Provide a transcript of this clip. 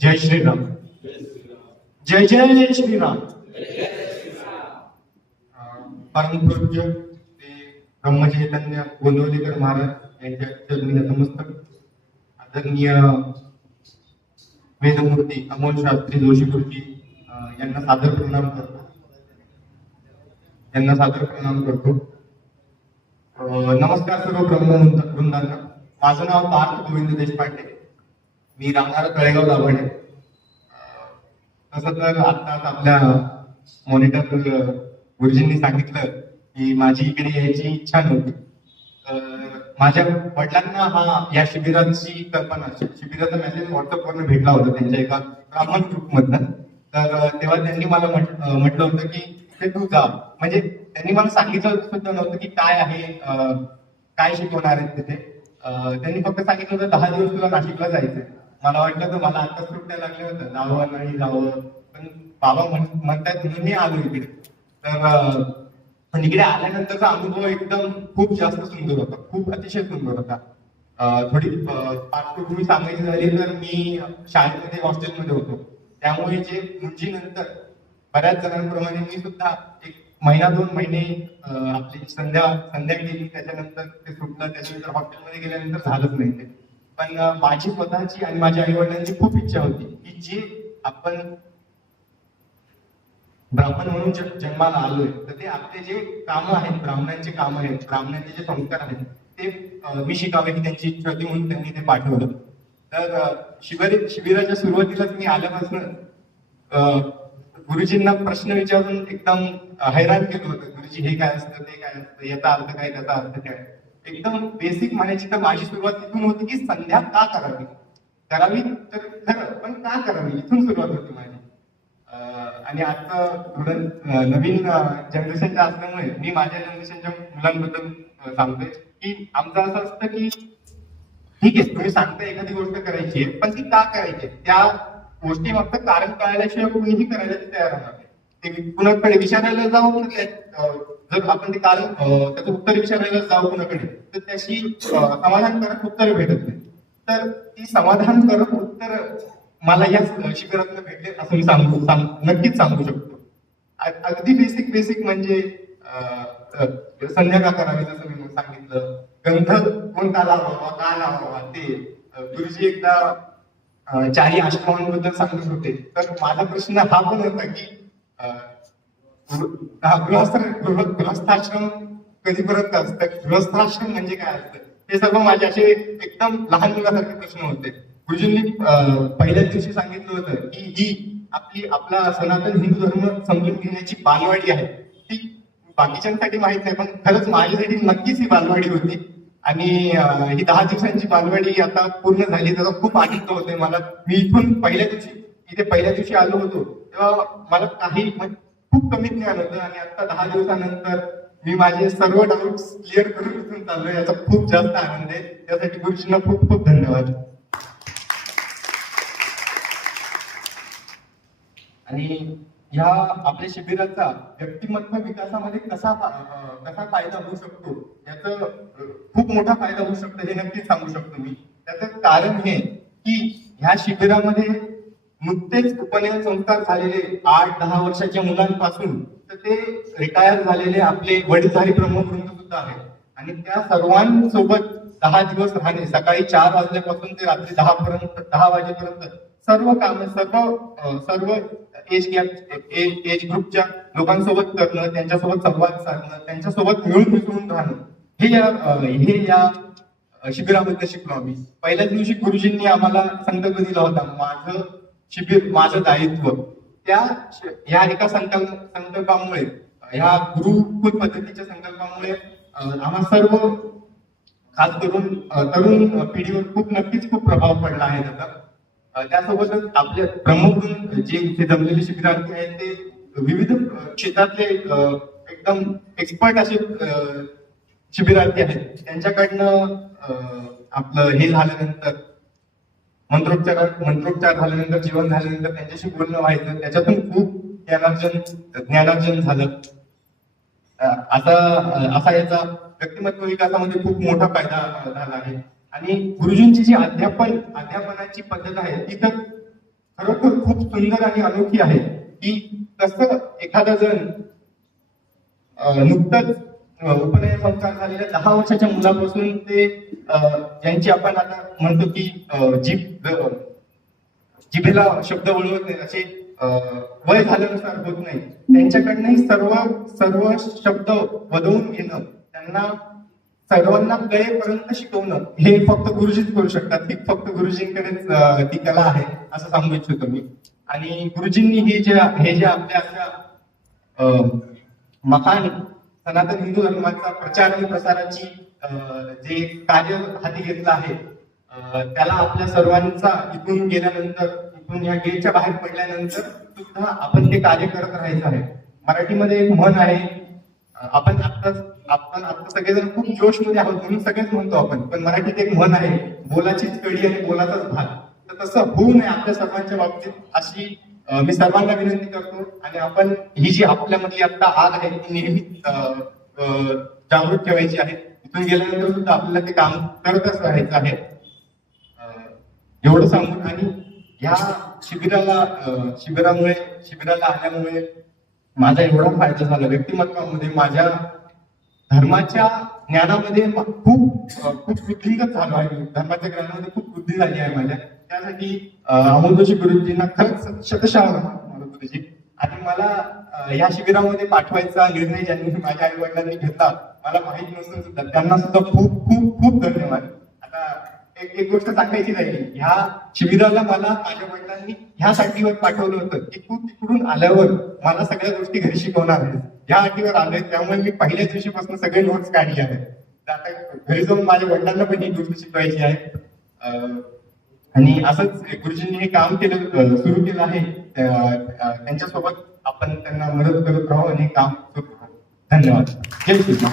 जय श्रीराम। जय जय श्रीराम। परमपूज्य ते ब्रह्मचैतन्य गोंदवलेकर महाराज यांच्या चरणी नतमस्तक आदरणीय वेदमूर्ती अमोल शास्त्री जोशी गुरुजी यांना सादर प्रणाम करतो. यांना सादर प्रणाम करतो. नमस्कार सर्व ब्रह्म वृंदांना. माझं नाव पार्थ गोविंद देशपांडे. मी राहणार तळेगाव दाभाडे तसं तर आत्ताच आपल्या मॉनिटर गुरुजींनी सांगितलं की माझी इकडे यायची इच्छा नव्हती. माझ्या वडिलांना हा या शिबिराची कल्पना शिबिराचा मेसेज व्हॉट्सअपवरून भेटला होता त्यांच्या एका ब्राह्मण ग्रुप तर तेव्हा त्यांनी मला म्हटलं होतं की ते तू जा. म्हणजे त्यांनी मला सांगितलं सुद्धा नव्हतं की काय आहे काय शिकवणार आहेत तिथे. त्यांनी फक्त सांगितलं होतं दहा दिवस तुला नाशिकला जायचंय. मला वाटलं तर मला आत्ताच सुट्ट्या लागल्या होत्या. जावं नाही जावं. पण बाबा म्हणतात म्हणून मी आलो इकडे. तर पण इकडे आल्यानंतरचा अनुभव एकदम खूप जास्त सुंदर होता. खूप अतिशय सुंदर होता. थोडी पार्श्वभूमी सांगायची झाली तर मी शाळेमध्ये हॉस्टेलमध्ये होतो. त्यामुळे जे नंतर बऱ्याच जणांप्रमाणे मी सुद्धा एक महिना दोन महिने आपली संध्या संध्या केली. त्याच्यानंतर ते सुटलं. त्याच्यानंतर हॉस्टेलमध्ये गेल्यानंतर झालंच नाही ते. पण माझी स्वतःची आणि माझ्या आई वडिलांची खूप इच्छा होती की जे आपण ब्राह्मण म्हणून जन्माला आलोय तर ते आपले जे कामं आहेत ब्राह्मणांचे काम आहेत ब्राह्मणांचे जे संस्कार आहेत ते मी शिकावे की त्यांची इच्छा होती म्हणून त्यांनी ते पाठवलं. तर शिबिर शिबिराच्या सुरुवातीलाच मी आल्यापासून गुरुजींना प्रश्न विचारून एकदम हैराण केलं होतं गुरुजी हे काय असतं ते काय असतं याचा अर्थ काय त्याचा अर्थ काय? एकदम बेसिक म्हणायची तर माझी सुरुवात इथून होती की संध्या का करावी? करावी तर खरं पण का करावी? इथून सुरुवात होती माझी. आणि आता थोडं नवीन जनरेशनच्या असल्यामुळे मी माझ्या जनरेशनच्या मुलांबद्दल सांगतोय की आमचं असं असतं की ठीक आहे तुम्ही सांगता एखादी गोष्ट करायची आहे पण ती का करायची आहे? त्या गोष्टी फक्त कारण कळल्याशिवाय कोणीही करायला तयार राहणार ते कुणाकडे विचारायला जाऊ जर आपण ते काल त्याचं उत्तर विचारायला जाऊ कुणाकडे तर त्याशी समाधान समाधानकारक उत्तर भेटत नाही. तर ती समाधानकारक उत्तर मला या शिबिरातून भेटले असं मी सांगू सांग- नक्कीच सांगू शकतो. अगदी बेसिक बेसिक म्हणजे संध्याकाळ करावी जसं मी सांगितलं. गंध कोणता लावावा का लावावा ते गुरुजी एकदा चारी आश्रमांबद्दल सांगत होते. तर माझा प्रश्न हा पण होता की हा, गृहस्थ गृहस्थाश्रम कधीपर्यंत असतं? गृहस्थाश्रम म्हणजे काय असतं? हे सर्व माझे असे एकदम लहान मुलासारखे प्रश्न होते. गुरुजींनी पहिल्याच दिवशी सांगितलं होतं की ही आपली आपला सनातन हिंदू धर्म समजून घेण्याची बालवाडी आहे. ती बाकीच्यांसाठी माहीत नाही पण खरंच माझ्यासाठी नक्कीच ही बालवाडी होती. आणि ही दहा दिवसांची बालवाडी आता पूर्ण झाली त्याचा खूप आनंद होतोय मला. मी इथून पहिल्या दिवशी इथे पहिल्या दिवशी आलो होतो. तेव्हा मला काही म्हणजे खूप कमी ज्ञान होतं आणि आता दहा दिवसानंतर मी माझे सर्व डाऊट्स क्लिअर करून इथून चाललो याचा खूप जास्त आनंद आहे. त्यासाठी गुरुजींना खूप खूप धन्यवाद. आणि ह्या आपल्या शिबिराचा व्यक्तिमत्व विकासामध्ये कसा कसा फायदा होऊ शकतो याचा खूप मोठा फायदा होऊ शकतो हे नक्कीच सांगू शकतो मी. त्याचं कारण हे की ह्या शिबिरामध्ये नुकतेच उपनयन संस्कार झालेले आठ दहा वर्षाच्या मुलांपासून तर ते रिटायर झालेले आपले वडीलधारी ब्रह्मवृंद सुद्धा आहेत आणि त्या सर्वांसोबत दहा दिवस राहणे सकाळी चार वाजल्यापासून ते रात्री दहा पर्यंत दहा वाजेपर्यंत सर्व काम सर्व सर्व एज गॅप एज ग्रुपच्या लोकांसोबत करणं त्यांच्यासोबत संवाद साधणं त्यांच्यासोबत मिळून मिसळून राहणं. हे या हे या शिबिरामध्ये शिकलो आम्ही. पहिल्याच दिवशी गुरुजींनी आम्हाला संकल्प दिला होता माझं शिबिर माझं दायित्व. त्या या एका संकल्प संकल्पामुळे ह्या गुरुकुल पद्धतीच्या संकल्पामुळे आम्हा सर्व खास करून तरुण पिढीवर खूप नक्कीच खूप प्रभाव पडला आहे त्याचा. त्यासोबतच आपले प्रमुख जे इथे जमलेले शिबिरार्थी आहेत ते विविध क्षेत्रातले एकदम एक्सपर्ट असे शिबिरार्थी आहेत. त्यांच्याकडनं आपलं हे झाल्यानंतर मंत्रोपचार मंत्रोच्चार झाल्यानंतर जीवन झाल्यानंतर त्यांच्याशी बोलणं व्हायचं. त्याच्यातून खूप ज्ञानार्जन ज्ञानार्जन झालं. असा असा याचा व्यक्तिमत्व विकासामध्ये खूप मोठा फायदा झाला आहे. आणि गुरुजींची जी अध्यापन अध्यापनाची पद्धत आहे ती तर खरोखर खूप सुंदर आणि अनोखी आहे. की कसं एखादा जण नुकतंच उपनयन संस्कार झालेल्या दहा वर्षाच्या मुलापासून ते ज्यांची आपण आता म्हणतो की जीभ जिभेला शब्द वळवत नाही असे वय झाल्यानुसार होत नाही. त्यांच्याकडनंही सर्व सर्व शब्द वदवून घेणं त्यांना सर्वांना कळेपर्यंत शिकवणं हे फक्त गुरुजीच करू शकतात. ही फक्त गुरुजींकडेच ती कला आहे असं सांगू इच्छितो मी. आणि गुरुजींनी हे जे हे जे आपल्या अशा महान सनातन हिंदू धर्माचा प्रचार आणि प्रसाराची जे कार्य हाती घेतलं आहे त्याला आपल्या सर्वांचा इथून गेल्यानंतर इथून या गेटच्या बाहेर पडल्यानंतर सुद्धा आपण ते कार्य करत राहायचं आहे. मराठीमध्ये एक म्हण आहे आपण आत्ताच आपण आता सगळेजण खूप जोशमध्ये आहोत म्हणून सगळेच म्हणतो आपण पण मराठीत एक म्हण आहे बोलाचीच कडी आणि बोलाचाच भाग. तर तसं होऊ नये आपल्या सर्वांच्या बाबतीत अशी मी सर्वांना विनंती करतो आणि आपण ही जी आपल्यामधली आता आग आहे ती नेहमी जागृत ठेवायची आहे. इथून गेल्यानंतर सुद्धा आपल्याला ते काम करतच राहायचं आहे. एवढं सांगून आणि या शिबिराला शिबिरामुळे शिबिराला आल्यामुळे माझा एवढा फायदा झाला. व्यक्तिमत्वामध्ये माझ्या धर्माच्या ज्ञानामध्ये खूप खूप वृद्धिंगत झालो आहे. धर्माच्या ज्ञानामध्ये खूप वृद्धी झाली आहे माझ्या. त्यासाठी अं, अमोल जोशी गुरुजींना खरंच शतशाळा मला गुरुजी. आणि मला या शिबिरामध्ये पाठवायचा निर्णय ज्यांनी माझ्या आई वडिलांनी घेतला मला माहीत नसून सुद्धा त्यांना सुद्धा खूप खूप खूप धन्यवाद. आता एक एक गोष्ट सांगायची राहिली. ह्या शिबिराला मला माझ्या वडिलांनी ह्या अटीवर पाठवलं होतं. की तू तिकडून आल्यावर मला सगळ्या गोष्टी घरी शिकवणार आहेत. ह्या अटीवर आलोय त्यामुळे मी पहिल्याच दिवशीपासून सगळे नोट्स काढले आहेत. आता घरी जाऊन माझ्या वडिलांना पण ही गोष्ट शिकवायची आहे. आणि असंच गुरुजींनी हे काम केलं सुरू केलं आहे. त्यांच्यासोबत आपण त्यांना मदत करत राहू आणि हे काम सुरू धन्यवाद. जय श्रीराम